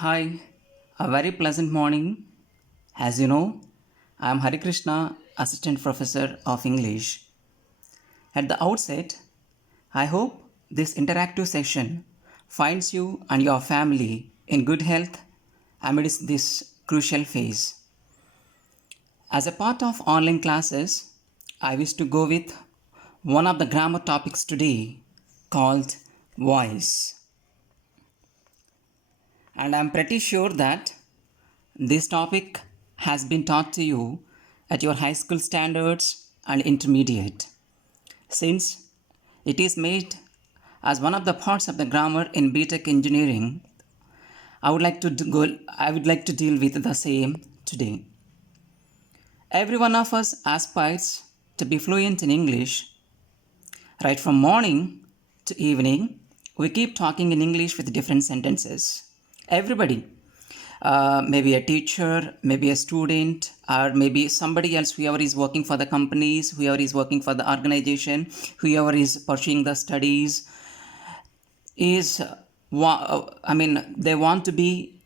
Hi, a very pleasant morning. As you know, I am Hari Krishna, Assistant Professor of English. At the outset, I hope this interactive session finds you and your family in good health amidst this crucial phase. As a part of online classes, I wish to go with one of the grammar topics today called voice. And I'm pretty sure that this topic has been taught to you at your high school standards and intermediate, since it is made as one of the parts of the grammar in BTech engineering. I would like to deal with the same today. Every one of us aspires to be fluent in English. Right from morning to evening, we keep talking in English with different sentences. Everybody, maybe a teacher, maybe a student, or maybe somebody else, whoever is working for the companies, whoever is working for the organization, whoever is pursuing the studies, they want to be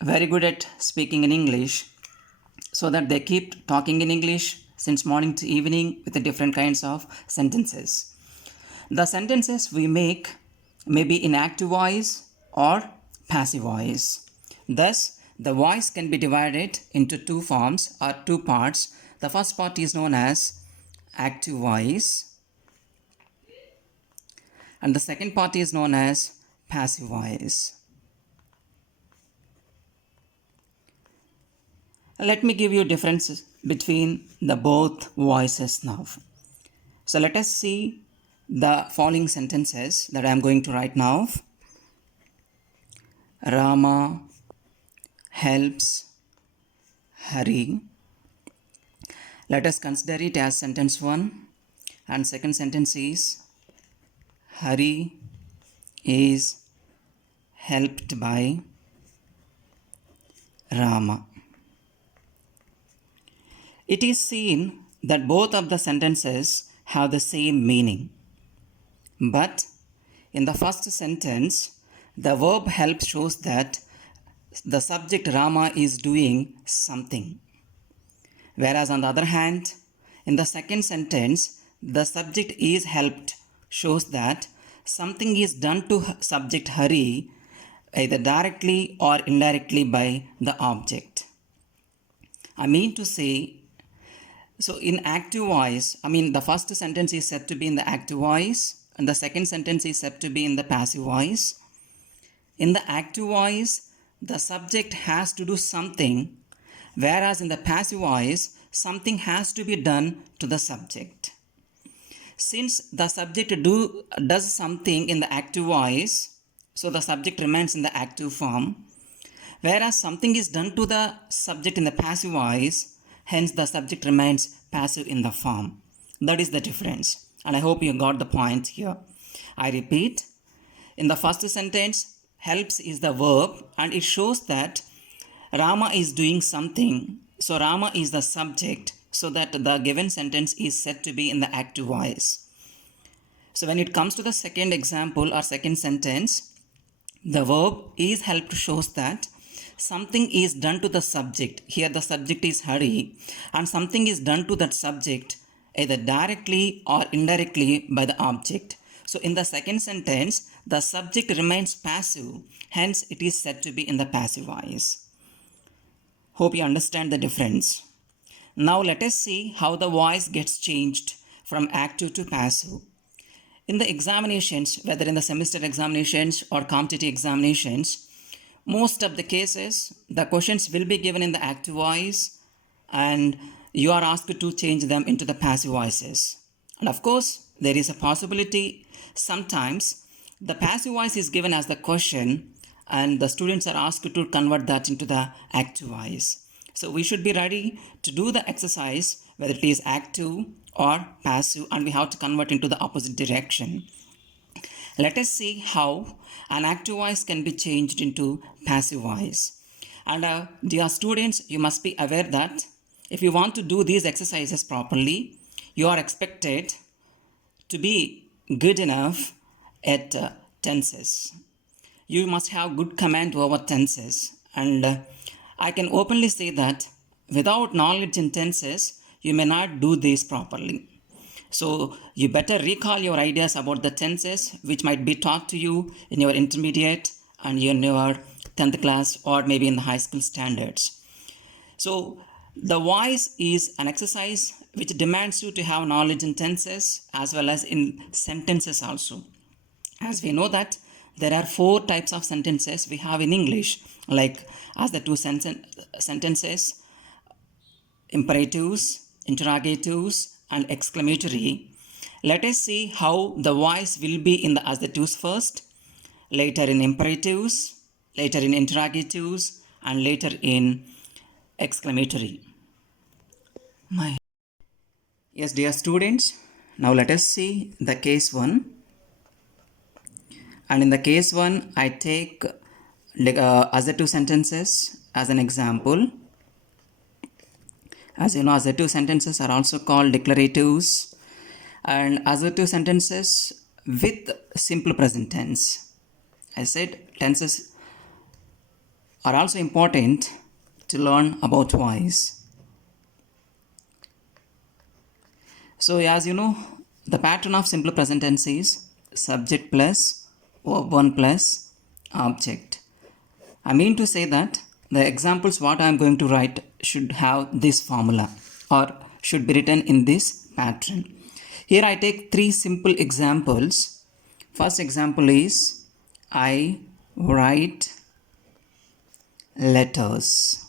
very good at speaking in English, so that they keep talking in English since morning to evening with the different kinds of sentences. The sentences we make may be in active voice or passive voice. Thus, the voice can be divided into two forms or two parts. The first part is known as active voice, and the second part is known as passive voice. Let me give you differences between the both voices now. So let us see the following sentences that I am going to write now. Rama helps Hari. Let us consider it as sentence 1, and second sentence is Hari is helped by Rama. It is seen that both of the sentences have the same meaning. But in the first sentence, the verb help shows that the subject Rama is doing something. Whereas on the other hand, in the second sentence, the subject is helped shows that something is done to subject Hari, either directly or indirectly by the object. I mean to say, so in active voice, the first sentence is said to be in the active voice, and the second sentence is said to be in the passive voice. In the active voice, the subject has to do something, whereas in the passive voice, something has to be done to the subject. Since the subject does something in the active voice, so the subject remains in the active form, whereas something is done to the subject in the passive voice, hence the subject remains passive in the form. That is the difference, and I hope you got the point here. I repeat, in the first sentence, helps is the verb, and it shows that Rama is doing something, so Rama is the subject, so that the given sentence is said to be in the active voice. So when it comes to the second example or second sentence, the verb is helped shows that something is done to the subject. Here the subject is Hari, and something is done to that subject either directly or indirectly by the object. So in the second sentence, the subject remains passive, hence it is said to be in the passive voice. Hope you understand the difference. Now let us see how the voice gets changed from active to passive. In the examinations, whether in the semester examinations or competitive examinations, most of the cases, the questions will be given in the active voice, and you are asked to change them into the passive voices. And of course, there is a possibility sometimes the passive voice is given as the question, and the students are asked to convert that into the active voice. So we should be ready to do the exercise, whether it is active or passive, and we have to convert into the opposite direction. Let us see how an active voice can be changed into passive voice. And dear students, you must be aware that if you want to do these exercises properly, you are expected to be good enough at tenses. you must have good command over tenses. And I can openly say that without knowledge in tenses, you may not do this properly. So you better recall your ideas about the tenses which might be taught to you in your intermediate and in your 10th class or maybe in the high school standards. So the voice is an exercise which demands you to have knowledge in tenses as well as in sentences also. As we know that there are 4 types of sentences we have in English, like as the 2 sentences, imperatives, interrogatives, and exclamatory. Let us see how the voice will be in the adjectives first, later in imperatives, later in interrogatives, and later in exclamatory. Yes, dear students, now let us see the case 1. And in the case 1, I take adjective sentences as an example. As you know, adjective sentences are also called declaratives, and adjective sentences with simple present tense. I said tenses are also important to learn about voice. So as you know, the pattern of simple present tense is subject plus verb 1 plus object. I mean to say that the examples what I am going to write should have this formula or should be written in this pattern. Here I take 3 simple examples. First example is I write letters.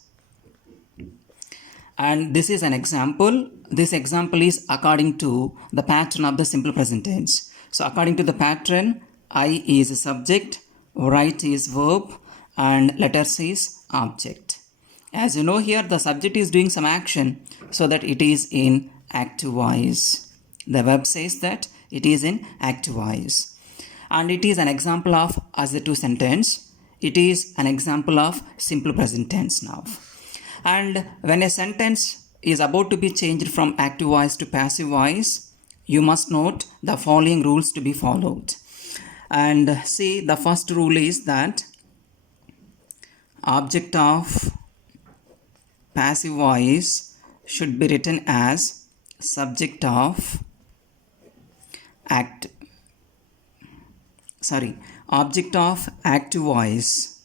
And this is an example. This example is according to the pattern of the simple present tense. So according to the pattern, I is subject, write is verb, and letters is object. As you know, here the subject is doing some action so that it is in active voice. The verb says that it is in active voice. And it is an example of adjective sentence. It is an example of simple present tense now. And when a sentence is about to be changed from active voice to passive voice, you must note the following rules to be followed. And see, the first rule is that object of passive voice should be written as subject of object of active voice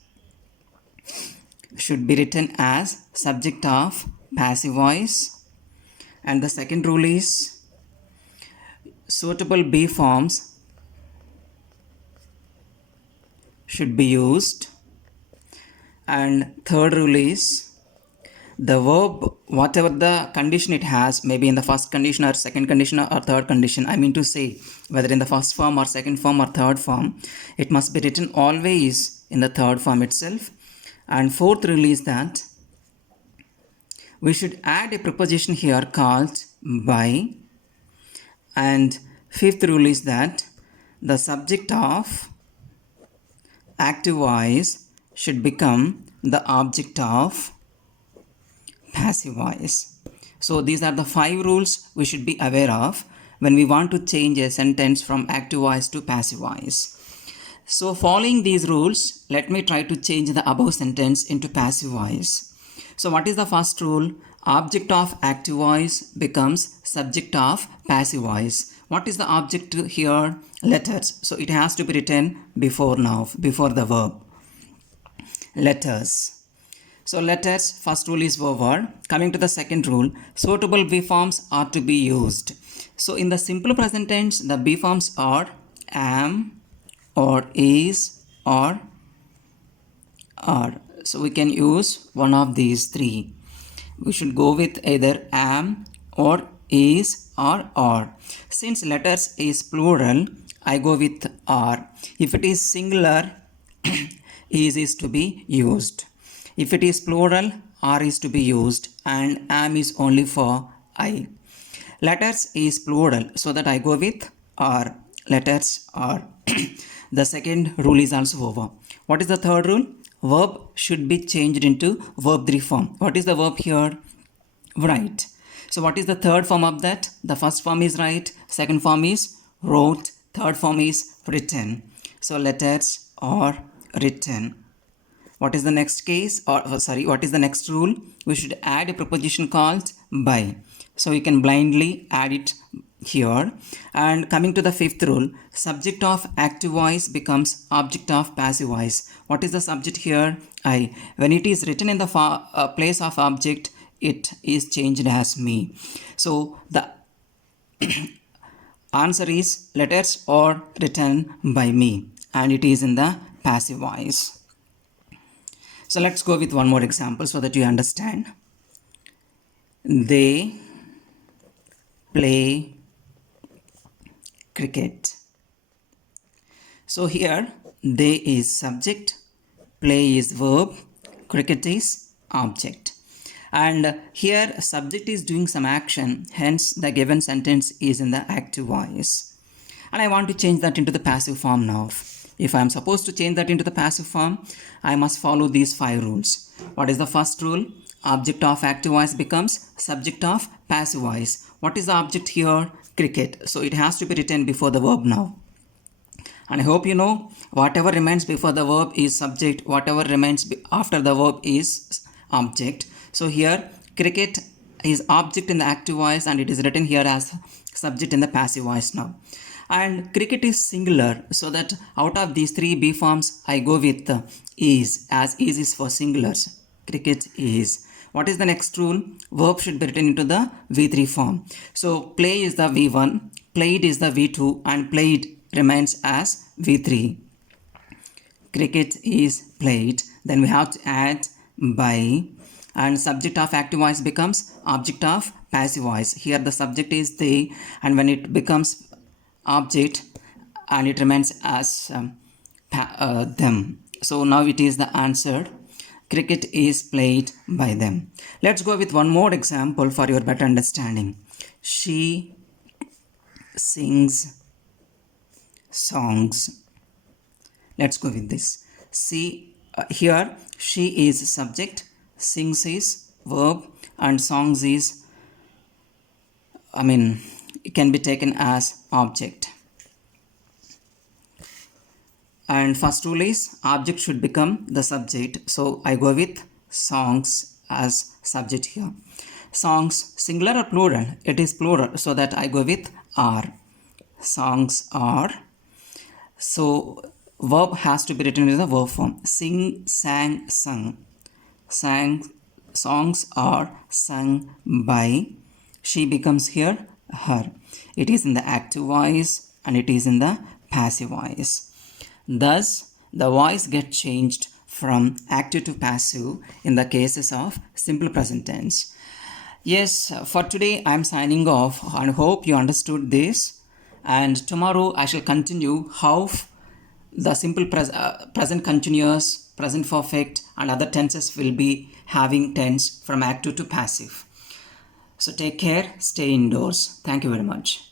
should be written as subject of passive voice. And the second rule is suitable be forms should be used. And third rule is the verb, whatever the condition it has, maybe in the first condition or second condition or third condition, I mean to say whether in the first form or second form or third form, it must be written always in the third form itself. And fourth rule is that we should add a preposition here called by. And fifth rule is that the subject of active voice should become the object of passive voice. So these are the 5 rules we should be aware of when we want to change a sentence from active voice to passive voice. So following these rules, let me try to change the above sentence into passive voice. So what is the first rule? Object of active voice becomes subject of passive voice. What is the object here? Letters. So it has to be written before the verb. Letters. So letters, first rule is over. Coming to the second rule, suitable be forms are to be used. So in the simple present tense, the be forms are am or is or are. So we can use one of these 3. We should go with either am or is or are. Since letters is plural, I go with are. If it is singular, is to be used. If it is plural, are is to be used, and am is only for I. Letters is plural, so that I go with are. Letters are. The second rule is also over. What is the third rule? Verb should be changed into verb 3 form. What is the verb here? Write. So what is the third form of that? The first form is write, second form is wrote, third form is written. So letters are written. What is the next case, or what is the next rule? We should add a preposition called by. So you can blindly add it here. And coming to the fifth rule, subject of active voice becomes object of passive voice. What is the subject here? I. When it is written in the place of object, it is changed as me. So the answer is letters are written by me, and it is in the passive voice. So let's go with one more example so that you understand. They play cricket. So here they is subject, play is verb, cricket is object. And here subject is doing some action, hence the given sentence is in the active voice. And I want to change that into the passive form now. If I am supposed to change that into the passive form, I must follow these 5 rules. What is the first rule? Object of active voice becomes subject of passive voice. What is the object here? Cricket. So it has to be written before the verb now. And I hope you know, whatever remains before the verb is subject, whatever remains after the verb is object. So here cricket is object in the active voice, and it is written here as subject in the passive voice now. And cricket is singular, so that out of these 3 B forms I go with is, as is for singulars. Cricket is. What is the next rule? Verb should be written into the V3 form. So play is the V1, played is the V2, and played remains as V3. Cricket is played. Then we have to add by, and subject of active voice becomes object of passive voice. Here the subject is they, and when it becomes object, and it remains as them. So now it is the answer. Cricket is played by them. Let's go with one more example for your better understanding. She sings songs. Let's go with this. See, here she is subject, sings is verb, and songs is, it can be taken as object. And first rule is object should become the subject. So I go with songs as subject here. Songs, singular or plural? It is plural, so that I go with are. Songs are. So verb has to be written in the verb form. Sing, sang, sung. Sang, songs are sung by. She becomes here her. It is in the active voice, and it is in the passive voice. Thus, the voice gets changed from active to passive in the cases of simple present tense. Yes, for today I am signing off, and hope you understood this. And tomorrow I shall continue how the simple present continuous, present perfect, and other tenses will be having tense from active to passive. So take care, stay indoors. Thank you very much.